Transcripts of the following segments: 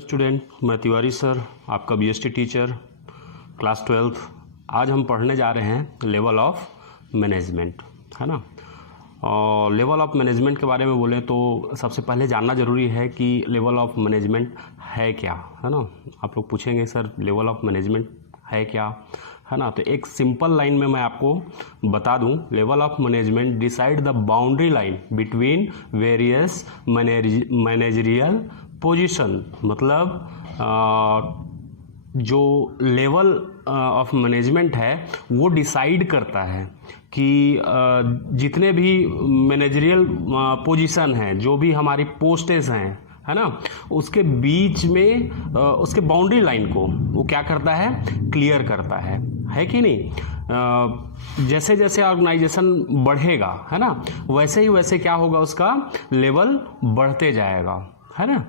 Student, मैं Tiwari sir, आपका BST teacher, class 12। आज हम पढ़ने जा रहे हैं लेवल ऑफ मैनेजमेंट, है ना। और लेवल ऑफ मैनेजमेंट के बारे में बोलें तो सबसे पहले जानना ज़रूरी है कि लेवल ऑफ मैनेजमेंट है क्या, है ना। आप लोग पूछेंगे सर लेवल ऑफ मैनेजमेंट है क्या, है ना। तो एक सिंपल लाइन में मैं आपको बता दूं, level of management decide the boundary line between various managerial position. मतलब जो लेवल ऑफ मैनेजमेंट है वो डिसाइड करता है कि जितने भी मैनेजरियल पोजीशन हैं, जो भी हमारी पोस्टेस हैं, है ना, उसके बीच में उसके बाउंड्री लाइन को वो क्या करता है, क्लियर करता है कि नहीं। जैसे जैसे ऑर्गेनाइजेशन बढ़ेगा, है ना, वैसे ही वैसे क्या होगा, उसका लेवल बढ़ते जाएगा, है ना।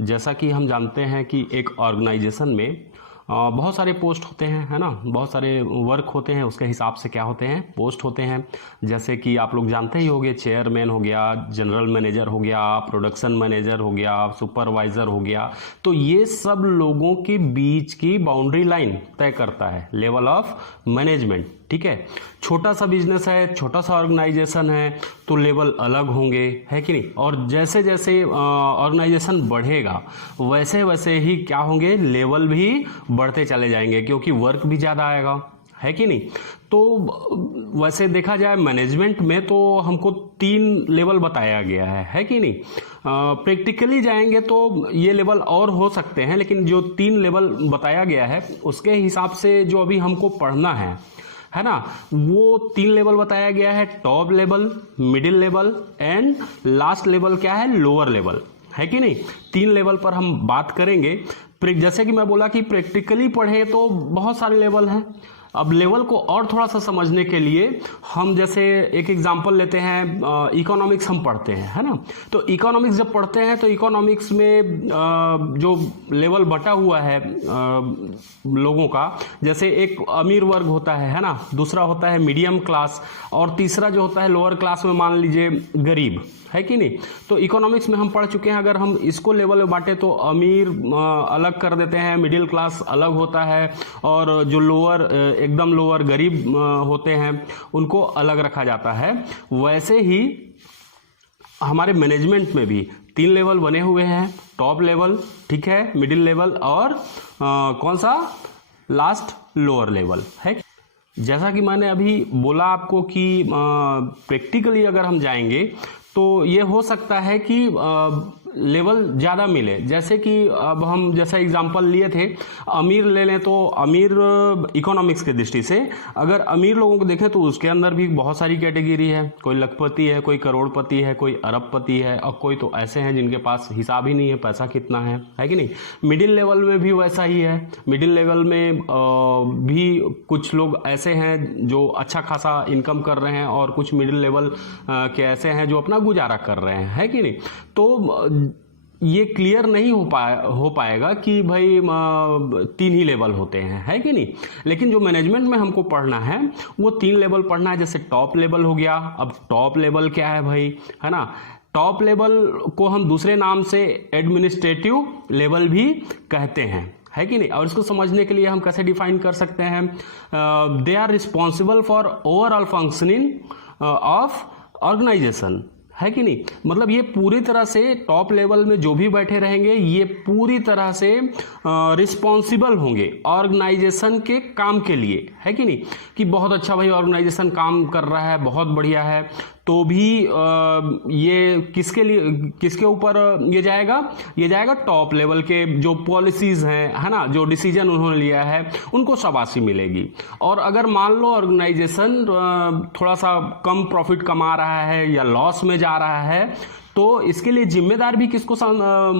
जैसा कि हम जानते हैं कि एक ऑर्गेनाइजेशन में बहुत सारे पोस्ट होते हैं, है ना, बहुत सारे वर्क होते हैं, उसके हिसाब से क्या होते हैं, पोस्ट होते हैं। जैसे कि आप लोग जानते ही होंगे, चेयरमैन हो गया, जनरल मैनेजर हो गया, प्रोडक्शन मैनेजर हो गया, सुपरवाइज़र हो गया। तो ये सब लोगों के बीच की बाउंड्री लाइन तय करता है लेवल ऑफ मैनेजमेंट, ठीक है। छोटा सा बिजनेस है, छोटा सा ऑर्गेनाइजेशन है, तो लेवल अलग होंगे, है कि नहीं। और जैसे जैसे ऑर्गेनाइजेशन बढ़ेगा वैसे वैसे ही क्या होंगे, लेवल भी बढ़ते चले जाएंगे, क्योंकि वर्क भी ज़्यादा आएगा, है कि नहीं। तो वैसे देखा जाए मैनेजमेंट में तो हमको 3 लेवल बताया गया है कि नहीं। प्रैक्टिकली जाएंगे तो ये लेवल और हो सकते हैं, लेकिन जो 3 लेवल बताया गया है उसके हिसाब से जो अभी हमको पढ़ना है ना, वो 3 लेवल बताया गया है। Top level, middle level and last level क्या है, लोअर लेवल, है कि नहीं। 3 लेवल पर हम बात करेंगे। जैसे कि मैं बोला कि प्रैक्टिकली पढ़े तो बहुत सारे लेवल हैं। अब लेवल को और थोड़ा सा समझने के लिए हम जैसे एक एग्जांपल लेते हैं, इकोनॉमिक्स हम पढ़ते हैं, है ना। तो इकोनॉमिक्स जब पढ़ते हैं तो इकोनॉमिक्स में जो लेवल बटा हुआ है लोगों का, जैसे एक अमीर वर्ग होता है ना, दूसरा होता है मीडियम क्लास, और तीसरा जो होता है लोअर क्लास में मान लीजिए गरीब, है कि नहीं। तो इकोनॉमिक्स में हम पढ़ चुके हैं। अगर हम इसको लेवल में बांटे तो अमीर अलग कर देते हैं, मिडिल क्लास अलग होता है, और जो लोअर एकदम लोअर गरीब होते हैं उनको अलग रखा जाता है। वैसे ही हमारे मैनेजमेंट में भी 3 लेवल बने हुए हैं। टॉप लेवल, ठीक है, मिडिल लेवल और कौन सा, लास्ट लोअर लेवल, है। जैसा कि मैंने अभी बोला आपको कि प्रैक्टिकली अगर हम जाएंगे तो ये हो सकता है कि लेवल ज़्यादा मिले। जैसे कि अब हम जैसा एग्जांपल लिए थे, अमीर ले लें तो अमीर इकोनॉमिक्स के दृष्टि से अगर अमीर लोगों को देखें तो उसके अंदर भी बहुत सारी कैटेगरी है। कोई लखपति है, कोई करोड़पति है, कोई अरबपति है, और कोई तो ऐसे हैं जिनके पास हिसाब ही नहीं है पैसा कितना है कि नहीं। मिडिल लेवल में भी वैसा ही है। मिडिल लेवल में भी कुछ लोग ऐसे हैं जो अच्छा खासा इनकम कर रहे हैं, और कुछ मिडिल लेवल के ऐसे हैं जो अपना गुजारा कर रहे हैं, है कि नहीं। तो ये क्लियर नहीं हो पाएगा कि भाई 3 ही लेवल होते हैं, है कि नहीं। लेकिन जो मैनेजमेंट में हमको पढ़ना है वो 3 लेवल पढ़ना है। जैसे टॉप लेवल हो गया। अब टॉप लेवल क्या है भाई, है ना। टॉप लेवल को हम दूसरे नाम से एडमिनिस्ट्रेटिव लेवल भी कहते हैं, है कि नहीं। और इसको समझने के लिए हम कैसे डिफाइन कर सकते हैं, they are responsible for overall functioning of organisation, है कि नहीं। मतलब ये पूरी तरह से टॉप लेवल में जो भी बैठे रहेंगे ये पूरी तरह से रिस्पॉन्सिबल होंगे ऑर्गेनाइजेशन के काम के लिए, है कि नहीं। कि बहुत अच्छा भाई ऑर्गेनाइजेशन काम कर रहा है, बहुत बढ़िया है, तो भी ये किसके ऊपर ये जाएगा टॉप लेवल के जो पॉलिसीज हैं, है ना, जो डिसीजन उन्होंने लिया है उनको शाबाशी मिलेगी। और अगर मान लो ऑर्गेनाइजेशन थोड़ा सा कम प्रॉफिट कमा रहा है या लॉस में जा रहा है, तो इसके लिए जिम्मेदार भी किसको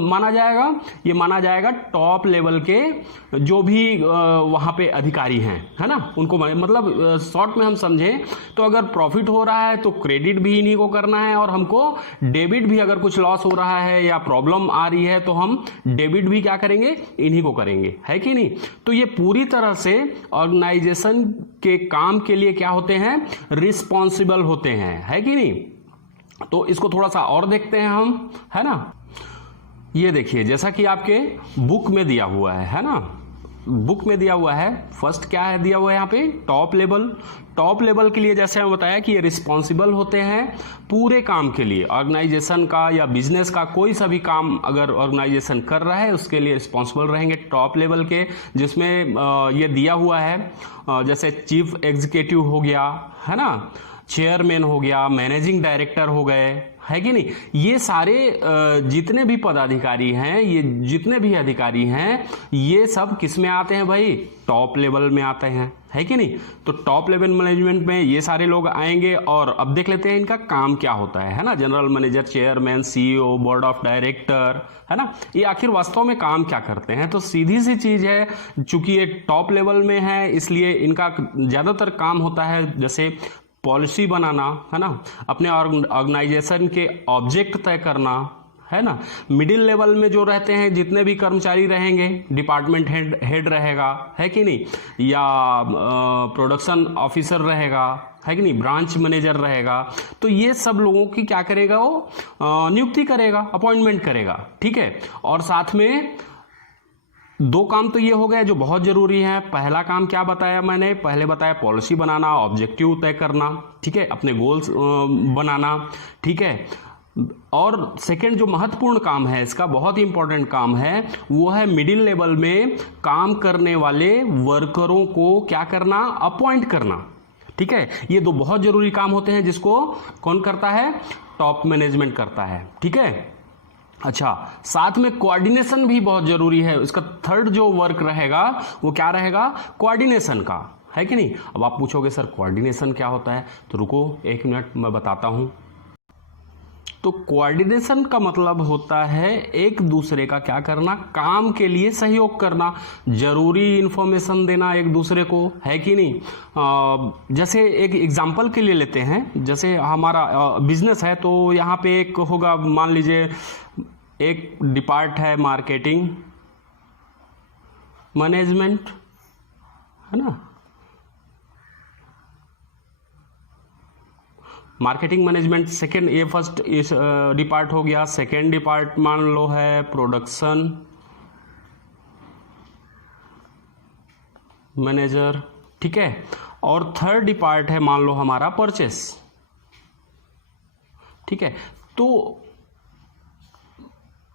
माना जाएगा, ये माना जाएगा टॉप लेवल के जो भी वहां पे अधिकारी हैं, है ना, उनको। मतलब शॉर्ट में हम समझें तो अगर प्रॉफिट हो रहा है तो क्रेडिट भी इन्हीं को करना है, और हमको डेबिट भी, अगर कुछ लॉस हो रहा है या प्रॉब्लम आ रही है तो हम डेबिट भी क्या करेंगे, इन्हीं को करेंगे, है कि नहीं। तो ये पूरी तरह से ऑर्गेनाइजेशन के काम के लिए क्या होते हैं, रिस्पॉन्सिबल होते हैं, है कि नहीं। तो इसको थोड़ा सा और देखते हैं हम, है ना। ये देखिए जैसा कि आपके बुक में दिया हुआ है ना, बुक में दिया हुआ है। फर्स्ट क्या है दिया हुआ है यहाँ पे, टॉप लेवल। टॉप लेवल के लिए जैसे मैं बताया कि ये रिस्पॉन्सिबल होते हैं पूरे काम के लिए, ऑर्गेनाइजेशन का या बिजनेस का कोई सा भी काम अगर ऑर्गेनाइजेशन कर रहा है उसके लिए रिस्पॉन्सिबल रहेंगे टॉप लेवल के, जिसमें ये दिया हुआ है जैसे चीफ एग्जीक्यूटिव हो गया, है ना, चेयरमैन हो गया, मैनेजिंग डायरेक्टर हो गए, है कि नहीं। ये सारे जितने भी पदाधिकारी हैं, ये जितने भी अधिकारी हैं, ये सब किस में आते हैं भाई, टॉप लेवल में आते हैं, है कि नहीं। तो टॉप लेवल मैनेजमेंट में ये सारे लोग आएंगे। और अब देख लेते हैं इनका काम क्या होता है ना, general manager, chairman, CEO, board of director, है ना, ये आखिर वास्तव में काम क्या करते हैं। तो सीधी सी चीज है, चूंकि ये टॉप लेवल में है इसलिए इनका ज्यादातर काम होता है जैसे पॉलिसी बनाना, है ना, अपने ऑर्गेनाइजेशन के ऑब्जेक्ट तय करना, है ना। मिडिल लेवल में जो रहते हैं जितने भी कर्मचारी रहेंगे, डिपार्टमेंट हेड रहेगा, है कि नहीं, या प्रोडक्शन ऑफिसर रहेगा, है कि नहीं, ब्रांच मैनेजर रहेगा, तो ये सब लोगों की क्या करेगा वो, नियुक्ति करेगा, अपॉइंटमेंट करेगा, ठीक है। और साथ में दो काम तो ये हो गए जो बहुत जरूरी है। पहला काम क्या बताया मैंने, पहले बताया पॉलिसी बनाना, ऑब्जेक्टिव तय करना, ठीक है, अपने गोल्स बनाना, ठीक है। और सेकंड जो महत्वपूर्ण काम है इसका, बहुत ही इंपॉर्टेंट काम है, वो है मिडिल लेवल में काम करने वाले वर्करों को क्या करना, अपॉइंट करना, ठीक है। ये दो बहुत जरूरी काम होते हैं जिसको कौन करता है, टॉप मैनेजमेंट करता है, ठीक है। अच्छा, साथ में कोऑर्डिनेशन भी बहुत जरूरी है। इसका थर्ड जो वर्क रहेगा वो क्या रहेगा, कोऑर्डिनेशन का, है कि नहीं। अब आप पूछोगे सर कोऑर्डिनेशन क्या होता है, तो रुको एक मिनट मैं बताता हूं। तो कोऑर्डिनेशन का मतलब होता है एक दूसरे का क्या करना, काम के लिए सहयोग करना, जरूरी इंफॉर्मेशन देना एक दूसरे को, है कि नहीं। जैसे एक एग्जांपल के लिए लेते हैं, जैसे हमारा बिजनेस है तो यहाँ पे एक होगा, मान लीजिए एक डिपार्ट है मार्केटिंग मैनेजमेंट, है ना, मार्केटिंग मैनेजमेंट सेकेंड, ये फर्स्ट इस डिपार्ट हो गया। सेकेंड डिपार्ट मान लो है प्रोडक्शन मैनेजर, ठीक है। और थर्ड डिपार्ट है मान लो हमारा परचेस, ठीक है। तो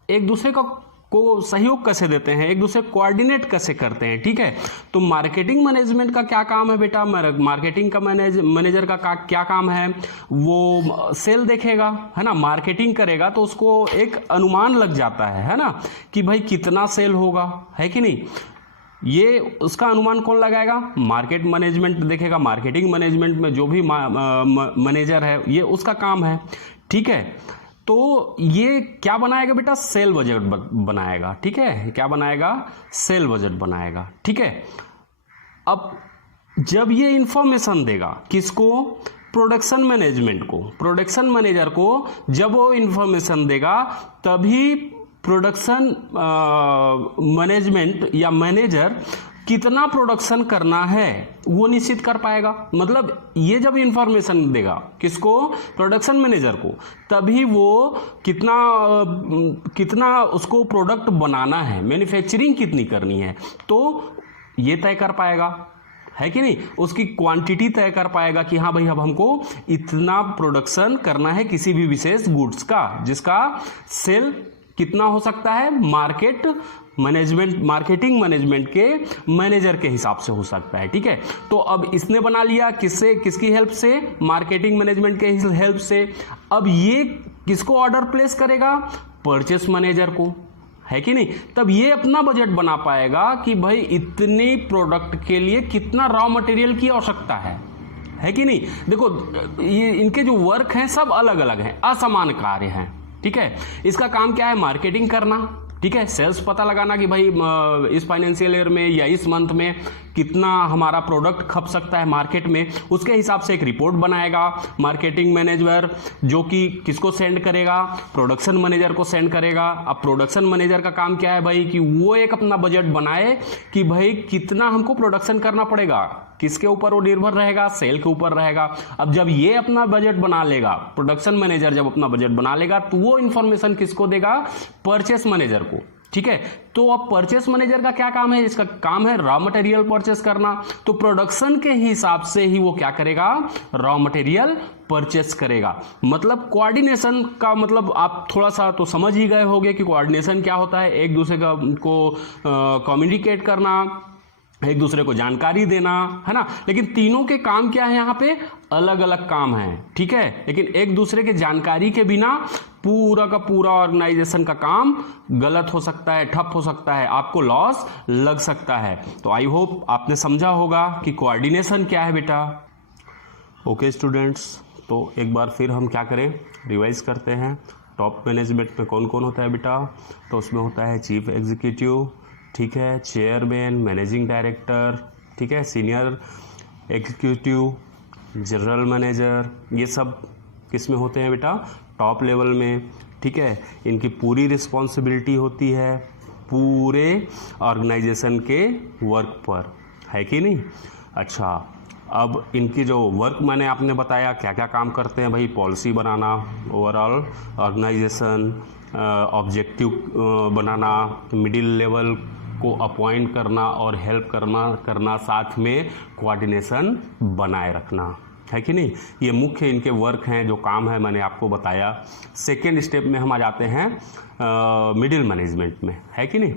एक दूसरे को सहयोग कैसे देते हैं, एक दूसरे कोऑर्डिनेट कैसे करते हैं, ठीक है। तो मार्केटिंग मैनेजमेंट का क्या काम है बेटा, मार्केटिंग का मैनेजर का क्या काम है, वो सेल देखेगा, है ना, मार्केटिंग करेगा तो उसको एक अनुमान लग जाता है ना, कि भाई कितना सेल होगा, है कि नहीं। ये उसका अनुमान कौन लगाएगा, मार्केट मैनेजमेंट देखेगा। मार्केटिंग मैनेजमेंट में जो भी मैनेजर है ये उसका काम है, ठीक है। तो ये क्या बनाएगा बेटा, सेल बजट बनाएगा, ठीक है। क्या बनाएगा, सेल बजट बनाएगा, ठीक है। अब जब ये इंफॉर्मेशन देगा किसको, प्रोडक्शन मैनेजमेंट को, प्रोडक्शन मैनेजर को, जब वो इंफॉर्मेशन देगा तभी प्रोडक्शन मैनेजमेंट या मैनेजर कितना प्रोडक्शन करना है वो निश्चित कर पाएगा। मतलब ये जब इंफॉर्मेशन देगा किसको, प्रोडक्शन मैनेजर को, तभी वो कितना उसको प्रोडक्ट बनाना है, मैन्युफैक्चरिंग कितनी करनी है, तो ये तय कर पाएगा, है कि नहीं। उसकी क्वांटिटी तय कर पाएगा कि हाँ भाई अब हमको इतना प्रोडक्शन करना है किसी भी विशेष गुड्स का, जिसका सेल कितना हो सकता है, मार्केटिंग मैनेजमेंट के मैनेजर के हिसाब से हो सकता है, ठीक है। तो अब इसने बना लिया किसकी हेल्प से, मार्केटिंग मैनेजमेंट के हेल्प से। अब ये किसको ऑर्डर प्लेस करेगा, परचेस मैनेजर को, है कि नहीं। तब ये अपना बजट बना पाएगा कि भाई इतने प्रोडक्ट के लिए कितना रॉ मटेरियल की आवश्यकता है कि नहीं। देखो ये इनके जो वर्क हैं सब अलग अलग हैं, असमान कार्य हैं, ठीक है। इसका काम क्या है, मार्केटिंग करना, ठीक है, सेल्स पता लगाना कि भाई इस फाइनेंशियल ईयर में या इस मंथ में कितना हमारा प्रोडक्ट खप सकता है मार्केट में, उसके हिसाब से एक रिपोर्ट बनाएगा मार्केटिंग मैनेजर, जो कि किसको सेंड करेगा, प्रोडक्शन मैनेजर को सेंड करेगा। अब प्रोडक्शन मैनेजर का काम क्या है भाई, कि वो एक अपना बजट बनाए कि भाई कितना हमको प्रोडक्शन करना पड़ेगा, किसके ऊपर वो निर्भर रहेगा, सेल के ऊपर रहेगा। अब जब ये अपना बजट बना लेगा, प्रोडक्शन मैनेजर जब अपना बजट बना लेगा, तो वो इंफॉर्मेशन किसको देगा, परचेस मैनेजर को। ठीक है, तो अब परचेस मैनेजर का क्या काम है, इसका काम है रॉ मटेरियल परचेस करना। तो प्रोडक्शन के हिसाब से ही वो क्या करेगा, रॉ मटेरियल परचेस करेगा। मतलब कोऑर्डिनेशन का मतलब आप थोड़ा सा तो समझ ही गए होंगे कि कोऑर्डिनेशन क्या होता है, एक दूसरे को कम्युनिकेट करना, एक दूसरे को जानकारी देना, है ना। लेकिन तीनों के काम क्या है, यहाँ पे अलग अलग काम है। ठीक है, लेकिन एक दूसरे के जानकारी के बिना पूरा का पूरा ऑर्गेनाइजेशन का काम गलत हो सकता है, ठप हो सकता है, आपको लॉस लग सकता है। तो आई होप आपने समझा होगा कि कोऑर्डिनेशन क्या है बेटा। ओके स्टूडेंट्स, तो एक बार फिर हम क्या करें, रिवाइज करते हैं। टॉप मैनेजमेंट में कौन कौन होता है बेटा, तो उसमें होता है चीफ एग्जीक्यूटिव, ठीक है, चेयरमैन, मैनेजिंग डायरेक्टर, ठीक है, सीनियर एग्जीक्यूटिव, जनरल मैनेजर, ये सब किस में होते हैं बेटा, टॉप लेवल में। ठीक है, इनकी पूरी रिस्पॉन्सिबिलिटी होती है पूरे ऑर्गेनाइजेशन के वर्क पर, है कि नहीं। अच्छा, अब इनकी जो वर्क मैंने आपने बताया क्या क्या काम करते हैं भाई, पॉलिसी बनाना, ओवरऑल ऑर्गेनाइजेशन, ऑब्जेक्टिव बनाना, मिडिल लेवल को अपॉइंट करना और हेल्प करना, साथ में कोऑर्डिनेशन बनाए रखना, है कि नहीं। ये मुख्य इनके वर्क हैं, जो काम है मैंने आपको बताया। सेकेंड स्टेप में हम आ जाते हैं मिडिल मैनेजमेंट में, है कि नहीं,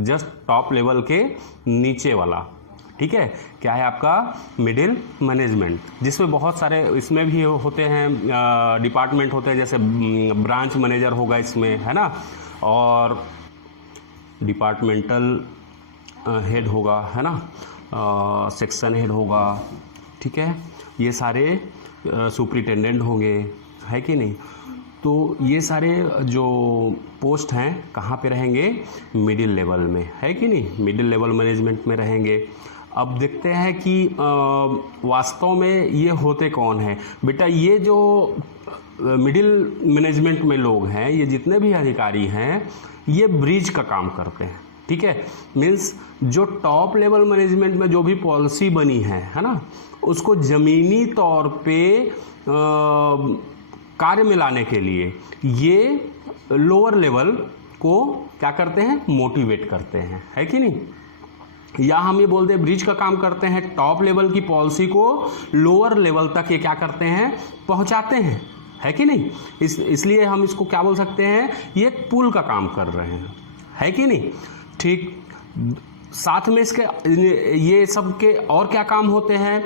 जस्ट टॉप लेवल के नीचे वाला। ठीक है, क्या है आपका मिडिल मैनेजमेंट, जिसमें बहुत सारे इसमें भी होते हैं, डिपार्टमेंट होते हैं, जैसे ब्रांच मैनेजर होगा इसमें, है ना, और डिपार्टमेंटल हेड होगा, है ना, सेक्शन हेड होगा। ठीक है, ये सारे सुपरिटेंडेंट होंगे, है कि नहीं। तो ये सारे जो पोस्ट हैं कहाँ पे रहेंगे, मिडिल लेवल में, है कि नहीं, मिडिल लेवल मैनेजमेंट में रहेंगे। अब देखते हैं कि वास्तव में ये होते कौन हैं बेटा। ये जो मिडिल मैनेजमेंट में लोग हैं, ये जितने भी अधिकारी हैं, ये ब्रिज का काम करते हैं। ठीक है, मीन्स जो टॉप लेवल मैनेजमेंट में जो भी पॉलिसी बनी है ना, उसको ज़मीनी तौर पे कार्य में लाने के लिए ये लोअर लेवल को क्या करते हैं, मोटिवेट करते हैं, है कि नहीं। या हम ये बोलते हैं ब्रिज का काम करते हैं, टॉप लेवल की पॉलिसी को लोअर लेवल तक ये क्या करते हैं, पहुंचाते हैं, है कि नहीं। इसलिए हम इसको क्या बोल सकते हैं, ये एक पुल का काम कर रहे हैं, है कि नहीं। ठीक, साथ में इसके ये सब के और क्या काम होते हैं,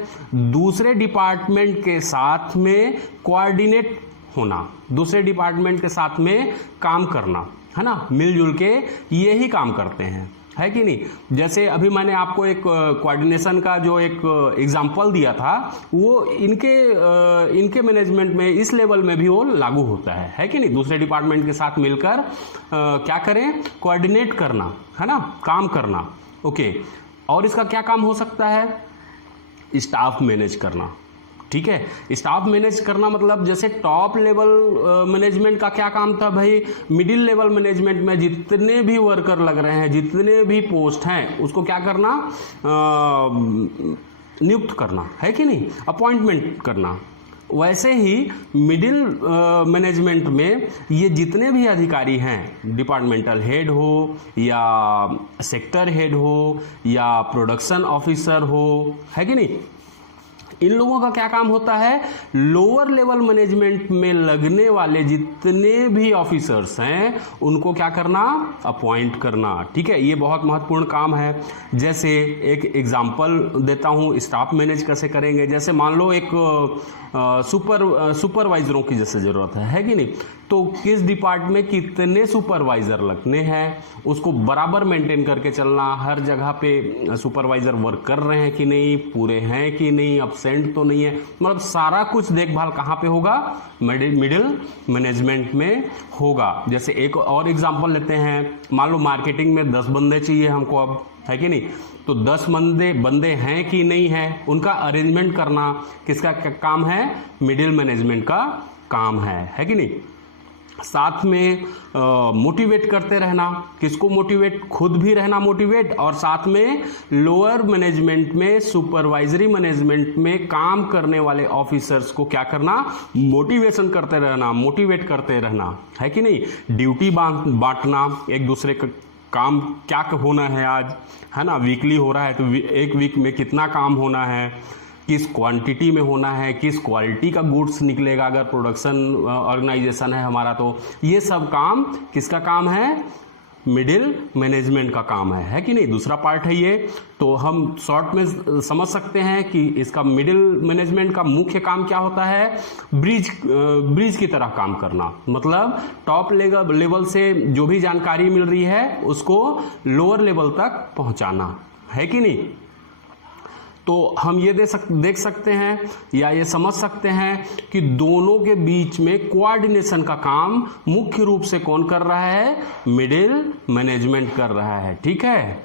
दूसरे डिपार्टमेंट के साथ में कोऑर्डिनेट होना, दूसरे डिपार्टमेंट के साथ में काम करना, है ना, मिलजुल के यही काम करते हैं, है कि नहीं। जैसे अभी मैंने आपको एक कोऑर्डिनेशन का जो एक एग्जांपल दिया था, वो इनके मैनेजमेंट में इस लेवल में भी वो लागू होता है कि नहीं। दूसरे डिपार्टमेंट के साथ मिलकर क्या करें, कोऑर्डिनेट करना, है ना, काम करना। ओके, और इसका क्या काम हो सकता है, स्टाफ मैनेज करना। ठीक है, स्टाफ मैनेज करना मतलब जैसे टॉप लेवल मैनेजमेंट का क्या काम था भाई, मिडिल लेवल मैनेजमेंट में जितने भी वर्कर लग रहे हैं, जितने भी पोस्ट हैं, उसको क्या करना, नियुक्त करना, है कि नहीं, अपॉइंटमेंट करना। वैसे ही मिडिल मैनेजमेंट में ये जितने भी अधिकारी हैं, डिपार्टमेंटल हेड हो या सेक्टर हेड हो या प्रोडक्शन ऑफिसर हो, है कि नहीं, इन लोगों का क्या काम होता है, लोअर लेवल मैनेजमेंट में लगने वाले जितने भी ऑफिसर्स हैं उनको क्या करना, अपॉइंट करना। ठीक है, ये बहुत महत्वपूर्ण काम है। जैसे एक एग्जांपल देता हूँ, स्टाफ मैनेज कैसे करेंगे। जैसे मान लो एक सुपरवाइजरों की जैसे ज़रूरत है कि नहीं, तो किस डिपार्टमेंट में कितने सुपरवाइज़र लगने हैं, उसको बराबर मेंटेन करके चलना, हर जगह पे सुपरवाइज़र वर्क कर रहे हैं कि नहीं, पूरे हैं कि नहीं, एब्सेंट तो नहीं है, मतलब सारा कुछ देखभाल कहाँ पे होगा, मिडिल मैनेजमेंट में होगा। जैसे एक और एग्जांपल लेते हैं, मान लो मार्केटिंग में 10 बंदे चाहिए हमको, अब है कि नहीं, तो 10 बंदे हैं कि नहीं है, उनका अरेंजमेंट करना किसका काम है, मिडिल मैनेजमेंट का काम है कि नहीं। साथ में मोटिवेट करते रहना, किसको मोटिवेट, खुद भी रहना मोटिवेट, और साथ में लोअर मैनेजमेंट में, सुपरवाइजरी मैनेजमेंट में काम करने वाले ऑफिसर्स को क्या करना, मोटिवेशन करते रहना, मोटिवेट करते रहना, है कि नहीं। ड्यूटी बांटना, एक दूसरे का काम क्या होना है आज, है ना, वीकली हो रहा है तो एक वीक में कितना काम होना है, किस क्वांटिटी में होना है, किस क्वालिटी का गुड्स निकलेगा अगर प्रोडक्शन ऑर्गेनाइजेशन है हमारा, तो ये सब काम किसका काम है, मिडिल मैनेजमेंट का काम है कि नहीं। दूसरा पार्ट है ये, तो हम शॉर्ट में समझ सकते हैं कि इसका मिडिल मैनेजमेंट का मुख्य काम क्या होता है, ब्रिज की तरह काम करना, मतलब टॉप लेवल से जो भी जानकारी मिल रही है उसको लोअर लेवल तक पहुंचाना, है कि नहीं। तो हम ये देख सकते हैं या ये समझ सकते हैं कि दोनों के बीच में कोऑर्डिनेशन का काम मुख्य रूप से कौन कर रहा है, मिडिल मैनेजमेंट कर रहा है, ठीक है।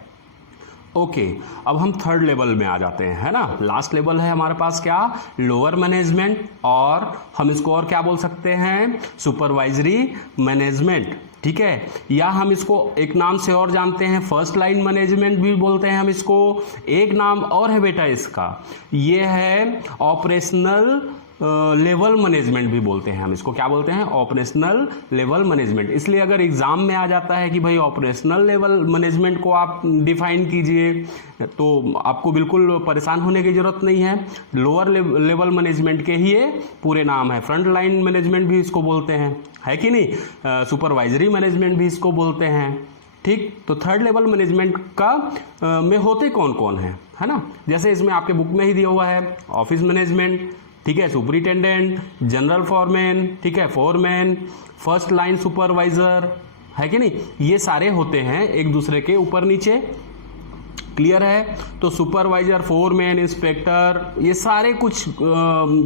ओके, अब हम थर्ड लेवल में आ जाते हैं, है ना। लास्ट लेवल है हमारे पास क्या, लोअर मैनेजमेंट, और हम इसको और क्या बोल सकते हैं, सुपरवाइजरी मैनेजमेंट, ठीक है। या हम इसको एक नाम से और जानते हैं, फर्स्ट लाइन मैनेजमेंट भी बोलते हैं हम इसको। एक नाम और है बेटा इसका, ये है ऑपरेशनल लेवल मैनेजमेंट भी बोलते हैं हम इसको, क्या बोलते हैं, ऑपरेशनल लेवल मैनेजमेंट। इसलिए अगर एग्जाम में आ जाता है कि भाई ऑपरेशनल लेवल मैनेजमेंट को आप डिफाइन कीजिए, तो आपको बिल्कुल परेशान होने की जरूरत नहीं है। लोअर लेवल मैनेजमेंट के ही ये पूरे नाम है, फ्रंट लाइन मैनेजमेंट भी इसको बोलते हैं, है कि नहीं, सुपरवाइजरी मैनेजमेंट भी इसको बोलते हैं, ठीक। तो थर्ड लेवल मैनेजमेंट का में होते कौन कौन है ना, जैसे इसमें आपके बुक में ही दिया हुआ है, ऑफिस मैनेजमेंट, ठीक है, सुपरिटेंडेंट, जनरल फॉरमैन, ठीक है, फोरमैन, फर्स्ट लाइन सुपरवाइजर, है कि नहीं, ये सारे होते हैं एक दूसरे के ऊपर नीचे, क्लियर है। तो सुपरवाइजर, फोरमैन, इंस्पेक्टर, ये सारे कुछ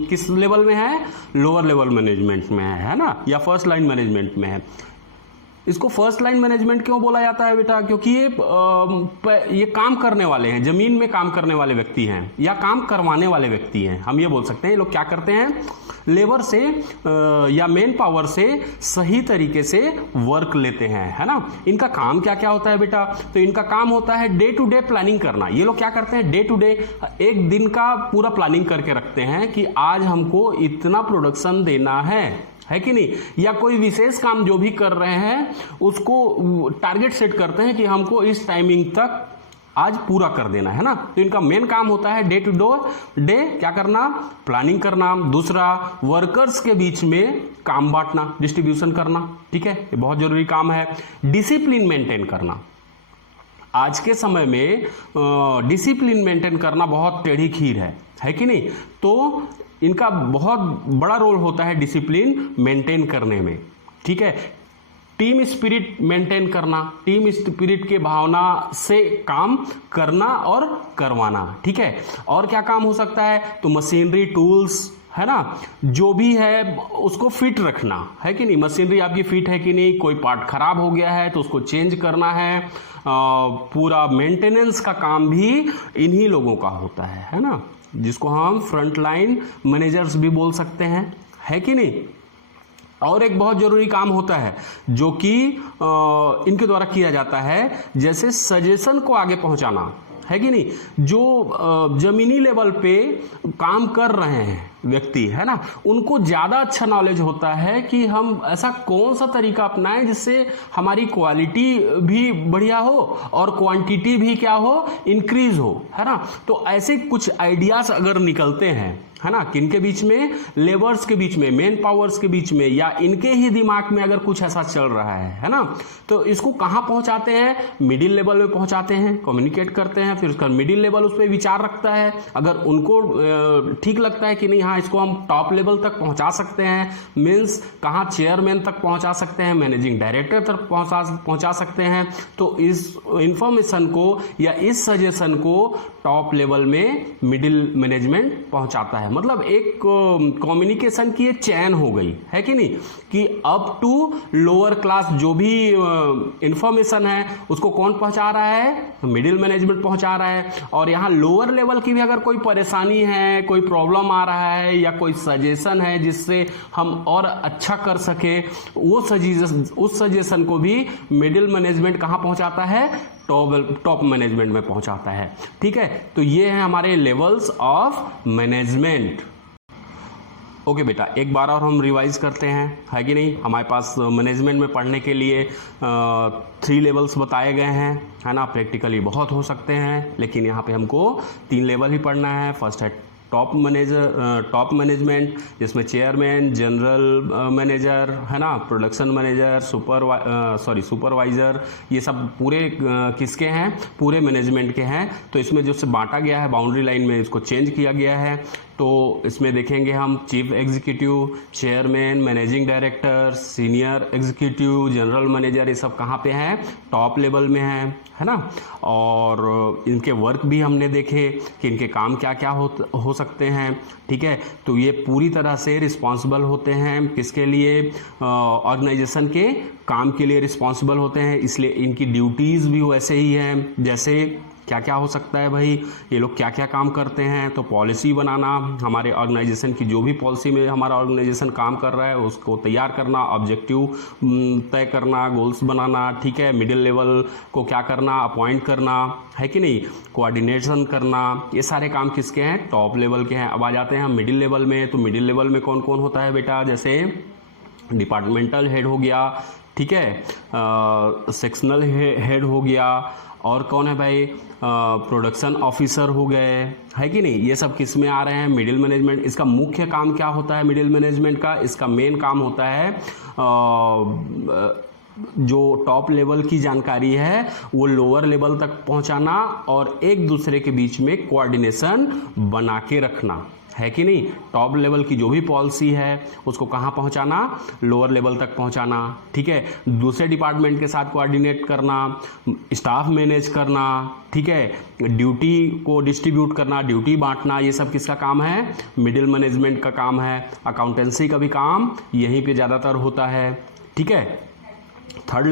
किस लेवल में है, लोअर लेवल मैनेजमेंट में है ना, या फर्स्ट लाइन मैनेजमेंट में है। इसको फर्स्ट लाइन मैनेजमेंट क्यों बोला जाता है बेटा, क्योंकि ये काम करने वाले हैं, जमीन में काम करने वाले व्यक्ति हैं या काम करवाने वाले व्यक्ति हैं, हम ये बोल सकते हैं। ये लोग क्या करते हैं, लेबर से या मेन पावर से सही तरीके से वर्क लेते हैं, है ना। इनका काम क्या क्या होता है बेटा, तो इनका काम होता है डे टू डे प्लानिंग करना। ये लोग क्या करते हैं, डे टू डे एक दिन का पूरा प्लानिंग करके रखते हैं कि आज हमको इतना प्रोडक्शन देना है कि नहीं, या कोई विशेष काम जो भी कर रहे हैं उसको टारगेट सेट करते हैं कि हमको इस टाइमिंग तक आज पूरा कर देना है ना। तो इनका मेन काम होता है डे टू डे क्या करना, प्लानिंग करना। दूसरा, वर्कर्स के बीच में काम बांटना, डिस्ट्रीब्यूशन करना, ठीक है, ये बहुत जरूरी काम है। डिसिप्लिन मेंटेन करना, आज के समय में डिसिप्लिन मेंटेन करना बहुत टेढ़ी खीर है कि नहीं। तो इनका बहुत बड़ा रोल होता है डिसिप्लिन मेंटेन करने में, ठीक है। टीम स्पिरिट मेंटेन करना, टीम स्पिरिट के भावना से काम करना और करवाना, ठीक है। और क्या काम हो सकता है, तो मशीनरी, टूल्स, है ना, जो भी है उसको फिट रखना, है कि नहीं। मशीनरी आपकी फिट है कि नहीं, कोई पार्ट खराब हो गया है तो उसको चेंज करना है। पूरा मेंटेनेंस का काम भी इन्हीं लोगों का होता है ना, जिसको हम फ्रंट लाइन मैनेजर्स भी बोल सकते हैं, है कि नहीं। और एक बहुत जरूरी काम होता है जो कि इनके द्वारा किया जाता है, जैसे सजेशन को आगे पहुंचाना, है कि नहीं। जो जमीनी लेवल पे काम कर रहे हैं व्यक्ति, है ना, उनको ज़्यादा अच्छा नॉलेज होता है कि हम ऐसा कौन सा तरीका अपनाएं जिससे हमारी क्वालिटी भी बढ़िया हो और क्वांटिटी भी क्या हो, इंक्रीज हो, है ना। तो ऐसे कुछ आइडियाज अगर निकलते हैं, है ना, किनके बीच में, लेबर्स के बीच में, मैन पावर्स के बीच में, या इनके ही दिमाग में अगर कुछ ऐसा चल रहा है ना, तो इसको कहाँ पहुंचाते हैं, मिडिल लेवल में पहुंचाते हैं, कम्युनिकेट करते हैं, फिर उसका मिडिल लेवल उस पर विचार रखता है, अगर उनको ठीक लगता है कि नहीं हाँ इसको हम टॉप लेवल तक पहुंचा सकते हैं, मीन्स कहाँ चेयरमैन तक पहुंचा सकते हैं, मैनेजिंग डायरेक्टर तक पहुंचा सकते हैं, तो इस इंफॉर्मेशन को या इस सजेशन को टॉप लेवल में मिडिल मैनेजमेंट पहुंचाता है। मतलब एक कम्युनिकेशन की एक चैन हो गई है कि नहीं, कि अप टू लोअर क्लास जो भी इंफॉर्मेशन है उसको कौन पहुंचा रहा है, मिडिल मैनेजमेंट पहुंचा रहा है। और यहाँ लोअर लेवल की भी अगर कोई परेशानी है, कोई प्रॉब्लम आ रहा है या कोई सजेशन है जिससे हम और अच्छा कर सके, उस सजेशन को भी मिडिल मैनेजमेंट कहाँ पहुंचाता है, टॉप मैनेजमेंट में पहुंचाता है। ठीक है, तो ये है हमारे लेवल्स ऑफ मैनेजमेंट। ओके बेटा, एक बार और हम रिवाइज करते हैं, है कि नहीं। हमारे पास मैनेजमेंट में पढ़ने के लिए 3 लेवल्स बताए गए हैं, है ना। प्रैक्टिकली बहुत हो सकते हैं, लेकिन यहाँ पे हमको 3 लेवल ही पढ़ना है। फर्स्ट है टॉप मैनेजमेंट, जिसमें चेयरमैन, जनरल मैनेजर, है ना, प्रोडक्शन मैनेजर, सुपरवाइजर, ये सब पूरे किसके हैं, पूरे मैनेजमेंट के हैं। तो इसमें जो से बांटा गया है बाउंड्री लाइन में, इसको चेंज किया गया है। तो इसमें देखेंगे हम chief executive, chairman, managing director, senior executive, general manager, ये सब कहाँ पे हैं, टॉप लेवल में है ना। और इनके वर्क भी हमने देखे कि इनके काम क्या क्या हो सकते हैं। ठीक है, तो ये पूरी तरह से रिस्पॉन्सिबल होते हैं किसके लिए, ऑर्गेनाइजेशन के काम के लिए रिस्पॉन्सिबल होते हैं, इसलिए इनकी ड्यूटीज़ भी वैसे ही हैं। जैसे क्या क्या हो सकता है भाई, ये लोग क्या क्या काम करते हैं, तो पॉलिसी बनाना, हमारे ऑर्गेनाइजेशन की जो भी पॉलिसी में हमारा ऑर्गेनाइजेशन काम कर रहा है उसको तैयार करना, ऑब्जेक्टिव तय करना, गोल्स बनाना। ठीक है, मिडिल लेवल को क्या करना, अपॉइंट करना, है कि नहीं, कोऑर्डिनेशन करना, ये सारे काम किसके हैं, टॉप लेवल के हैं। अब आ जाते हैं हम मिडिल लेवल में। तो मिडिल लेवल में कौन कौन होता है बेटा, जैसे डिपार्टमेंटल हेड हो गया, ठीक है, सेक्शनल हेड हो गया, और कौन है भाई, प्रोडक्शन ऑफिसर हो गए, है कि नहीं। ये सब किस में आ रहे हैं, मिडिल मैनेजमेंट। इसका मुख्य काम क्या होता है मिडिल मैनेजमेंट का, इसका मेन काम होता है जो टॉप लेवल की जानकारी है वो लोअर लेवल तक पहुंचाना और एक दूसरे के बीच में कोऑर्डिनेशन बना के रखना, है कि नहीं। टॉप लेवल की जो भी पॉलिसी है उसको कहाँ पहुँचाना, लोअर लेवल तक पहुँचाना। ठीक है, दूसरे डिपार्टमेंट के साथ कोऑर्डिनेट करना, स्टाफ मैनेज करना, ठीक है, ड्यूटी को डिस्ट्रीब्यूट करना, ड्यूटी बांटना, ये सब किसका काम है, मिडिल मैनेजमेंट का काम है। अकाउंटेंसी का भी काम यहीं पे ज़्यादातर होता है। ठीक है, थर्ड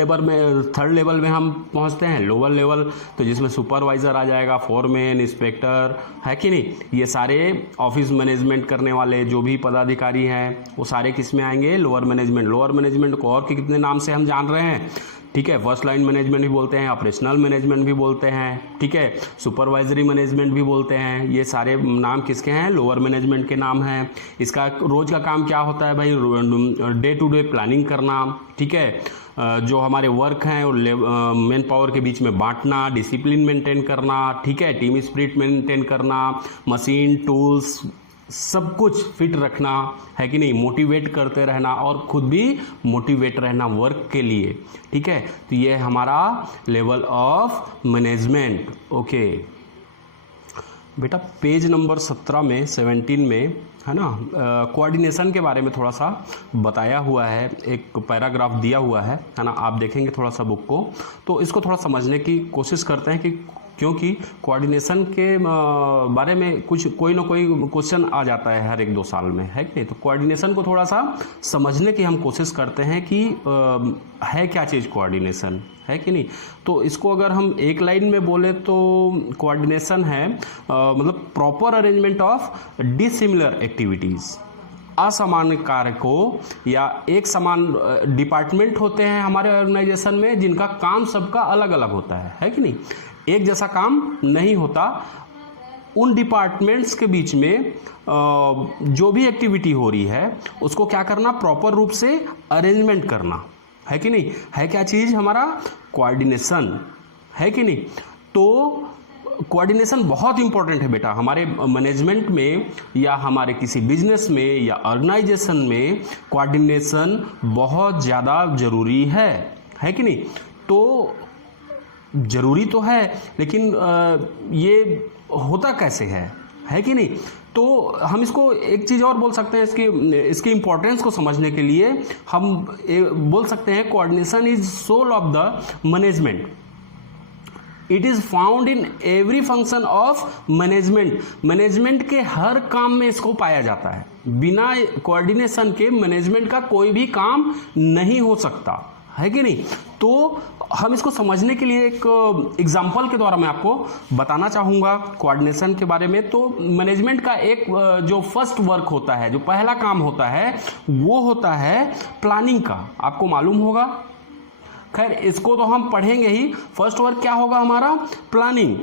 लेवल में हम पहुंचते हैं लोअर लेवल, तो जिसमें सुपरवाइज़र आ जाएगा, फोरमैन, इंस्पेक्टर, है कि नहीं। ये सारे ऑफिस मैनेजमेंट करने वाले जो भी पदाधिकारी हैं वो सारे किस में आएंगे, लोअर मैनेजमेंट। लोअर मैनेजमेंट को और कितने नाम से हम जान रहे हैं, ठीक है, फर्स्ट लाइन मैनेजमेंट भी बोलते हैं, ऑपरेशनल मैनेजमेंट भी बोलते हैं, ठीक है, सुपरवाइजरी मैनेजमेंट भी बोलते हैं। ये सारे नाम किसके हैं, लोअर मैनेजमेंट के नाम हैं। इसका रोज का काम क्या होता है भाई, डे टू डे प्लानिंग करना, ठीक है, जो हमारे वर्क हैं और मैन पावर के बीच में बांटना, डिसिप्लिन मेंटेन करना, ठीक है, टीम स्पिरिट मेंटेन करना, मशीन टूल्स सब कुछ फिट रखना, है कि नहीं, मोटिवेट करते रहना और खुद भी मोटिवेट रहना वर्क के लिए। ठीक है, तो ये हमारा लेवल ऑफ मैनेजमेंट। ओके बेटा, पेज नंबर 17 में है ना, कोऑर्डिनेशन के बारे में थोड़ा सा बताया हुआ है, एक पैराग्राफ दिया हुआ है ना। आप देखेंगे थोड़ा सा बुक को, तो इसको थोड़ा समझने की कोशिश करते हैं, कि क्योंकि कोऑर्डिनेशन के बारे में कोई ना कोई क्वेश्चन आ जाता है हर 1-2 साल में, है कि नहीं। तो कोऑर्डिनेशन को थोड़ा सा समझने की हम कोशिश करते हैं कि है क्या चीज़ कोऑर्डिनेशन, है कि नहीं। तो इसको अगर हम एक लाइन में बोले तो कोऑर्डिनेशन है मतलब proper arrangement of dissimilar activities, असमान कार्य को, या एक समान डिपार्टमेंट होते हैं हमारे ऑर्गेनाइजेशन में जिनका काम सबका अलग अलग होता है कि नहीं, एक जैसा काम नहीं होता। उन डिपार्टमेंट्स के बीच में जो भी एक्टिविटी हो रही है उसको क्या करना, प्रॉपर रूप से अरेंजमेंट करना, है कि नहीं। है क्या चीज़, हमारा कोऑर्डिनेशन, है कि नहीं। तो कोऑर्डिनेशन बहुत इंपॉर्टेंट है बेटा हमारे मैनेजमेंट में या हमारे किसी बिजनेस में या ऑर्गेनाइजेशन में कोऑर्डिनेशन बहुत ज़्यादा ज़रूरी है कि नहीं। तो ज़रूरी तो है, लेकिन ये होता कैसे है कि नहीं। तो हम इसको एक चीज़ और बोल सकते हैं, इसकी इम्पोर्टेंस को समझने के लिए हम बोल सकते हैं coordination is soul of the management. It is found in every function of management. Management के हर काम में इसको पाया जाता है। बिना कोऑर्डिनेशन के मैनेजमेंट का कोई भी काम नहीं हो सकता, है कि नहीं। तो हम इसको समझने के लिए एक एग्जाम्पल के द्वारा मैं आपको बताना चाहूँगा कोऑर्डिनेशन के बारे में। तो मैनेजमेंट का एक जो फर्स्ट वर्क होता है, जो पहला काम होता है, वो होता है प्लानिंग का। आपको मालूम होगा, खैर इसको तो हम पढ़ेंगे ही। फर्स्ट वर्क क्या होगा हमारा? प्लानिंग।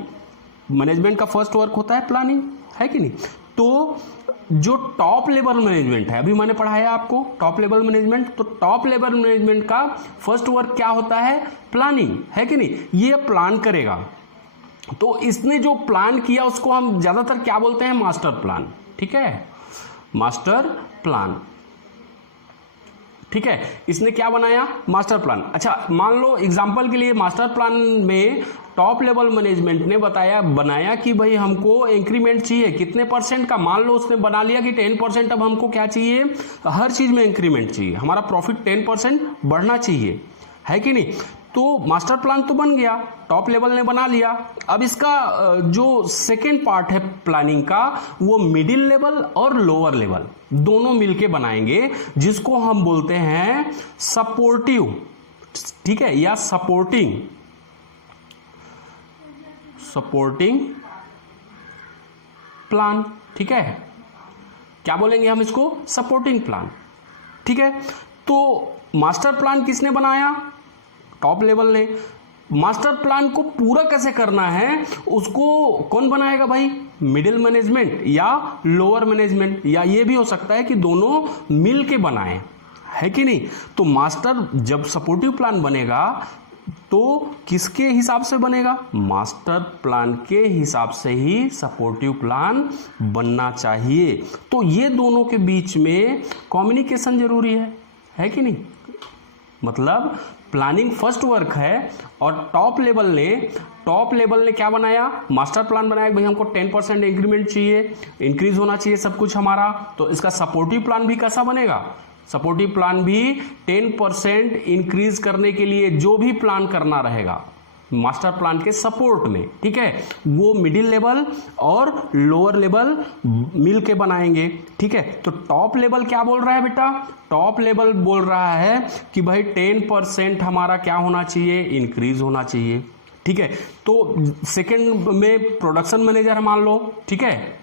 मैनेजमेंट का फर्स्ट वर्क होता है प्लानिंग, है कि नहीं। तो जो टॉप लेवल मैनेजमेंट है, अभी मैंने पढ़ाया आपको टॉप लेवल मैनेजमेंट, तो टॉप लेवल मैनेजमेंट का फर्स्ट वर्क क्या होता है? प्लानिंग, है कि नहीं। ये प्लान करेगा। तो इसने जो प्लान किया उसको हम ज्यादातर क्या बोलते हैं? मास्टर प्लान, ठीक है, मास्टर प्लान, ठीक है। इसने क्या बनाया? Master plan. अच्छा, मान लो एग्जांपल के लिए मास्टर प्लान में टॉप लेवल मैनेजमेंट ने बनाया कि भाई हमको इंक्रीमेंट चाहिए कितने परसेंट का। मान लो उसने बना लिया कि 10%। अब हमको क्या चाहिए? हर चीज में इंक्रीमेंट चाहिए, हमारा प्रॉफिट 10% बढ़ना चाहिए, है कि नहीं। तो मास्टर प्लान तो बन गया, टॉप लेवल ने बना लिया। अब इसका जो सेकेंड पार्ट है प्लानिंग का, वो मिडिल लेवल और लोअर लेवल दोनों मिलके बनाएंगे, जिसको हम बोलते हैं सपोर्टिव, ठीक है, या सपोर्टिंग प्लान, ठीक है। क्या बोलेंगे हम इसको? सपोर्टिंग प्लान, ठीक है। तो मास्टर प्लान किसने बनाया? टॉप लेवल ने। मास्टर प्लान को पूरा कैसे करना है उसको कौन बनाएगा भाई? मिडिल मैनेजमेंट या लोअर मैनेजमेंट, या ये भी हो सकता है कि दोनों मिल के बनाए, है कि नहीं। तो मास्टर जब सपोर्टिव प्लान बनेगा तो किसके हिसाब से बनेगा? मास्टर प्लान के हिसाब से ही सपोर्टिव प्लान बनना चाहिए। तो ये दोनों के बीच में कम्युनिकेशन जरूरी है कि नहीं। मतलब प्लानिंग फर्स्ट वर्क है और टॉप लेवल ने क्या बनाया? मास्टर प्लान बनाया। भाई हमको 10% इंक्रीमेंट चाहिए, इंक्रीज होना चाहिए सब कुछ हमारा। तो इसका सपोर्टिव प्लान भी कैसा बनेगा? सपोर्टिव प्लान भी 10% इंक्रीज करने के लिए जो भी प्लान करना रहेगा मास्टर प्लान के सपोर्ट में, ठीक है, वो मिडिल लेवल और लोअर लेवल मिल के बनाएंगे, ठीक है। तो टॉप लेवल क्या बोल रहा है बेटा? टॉप लेवल बोल रहा है कि भाई 10% हमारा क्या होना चाहिए? इंक्रीज होना चाहिए, ठीक है। तो सेकंड में प्रोडक्शन मैनेजर मान लो, ठीक है।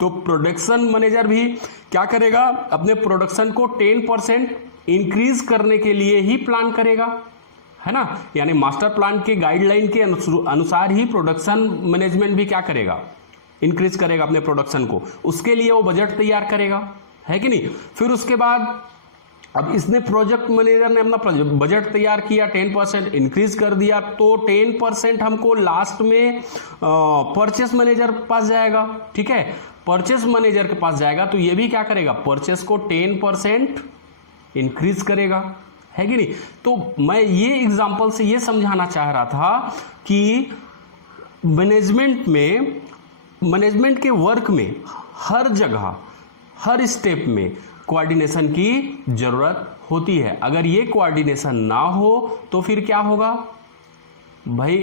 तो प्रोडक्शन मैनेजर भी क्या करेगा? अपने प्रोडक्शन को 10% इंक्रीज करने के लिए ही प्लान करेगा, है ना। यानी मास्टर प्लान के गाइडलाइन के अनुसार ही प्रोडक्शन मैनेजमेंट भी क्या करेगा? इंक्रीज करेगा अपने प्रोडक्शन को। उसके लिए वो बजट तैयार करेगा, है कि नहीं। फिर उसके बाद अब इसने प्रोजेक्ट मैनेजर ने अपना बजट तैयार किया, 10% इंक्रीज कर दिया, तो 10% हमको लास्ट में परचेस मैनेजर के पास जाएगा, ठीक है। परचेस मैनेजर के पास जाएगा तो ये भी क्या करेगा? परचेस को 10% इंक्रीज करेगा, है कि नहीं। तो मैं ये एग्जांपल से ये समझाना चाह रहा था कि मैनेजमेंट के वर्क में हर जगह हर स्टेप में कोऑर्डिनेशन की जरूरत होती है। अगर ये कोऑर्डिनेशन ना हो तो फिर क्या होगा भाई?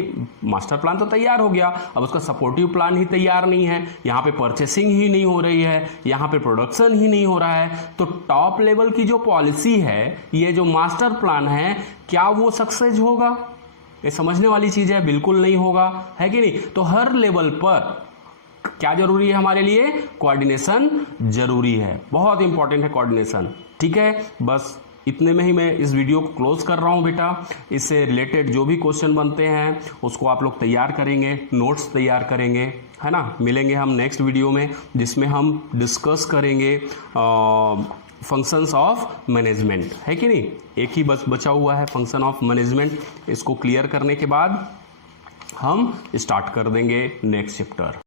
मास्टर प्लान तो तैयार हो गया, अब उसका सपोर्टिव प्लान ही तैयार नहीं है, यहाँ पे परचेसिंग ही नहीं हो रही है, यहाँ पे प्रोडक्शन ही नहीं हो रहा है। तो टॉप लेवल की जो पॉलिसी है, ये जो मास्टर प्लान है, क्या वो सक्सेस होगा? ये समझने वाली चीज है, बिल्कुल नहीं होगा, है कि नहीं। तो हर लेवल पर क्या जरूरी है हमारे लिए? कोऑर्डिनेशन जरूरी है, बहुत इंपॉर्टेंट है कोऑर्डिनेशन, ठीक है। बस इतने में ही मैं इस वीडियो को क्लोज कर रहा हूं बेटा। इससे रिलेटेड जो भी क्वेश्चन बनते हैं उसको आप लोग तैयार करेंगे, नोट्स तैयार करेंगे, है ना। मिलेंगे हम नेक्स्ट वीडियो में, जिसमें हम डिस्कस करेंगे फंक्शंस ऑफ मैनेजमेंट, है कि नहीं। एक ही बस बचा हुआ है फंक्शन ऑफ मैनेजमेंट। इसको क्लियर करने के बाद हम स्टार्ट कर देंगे नेक्स्ट चैप्टर।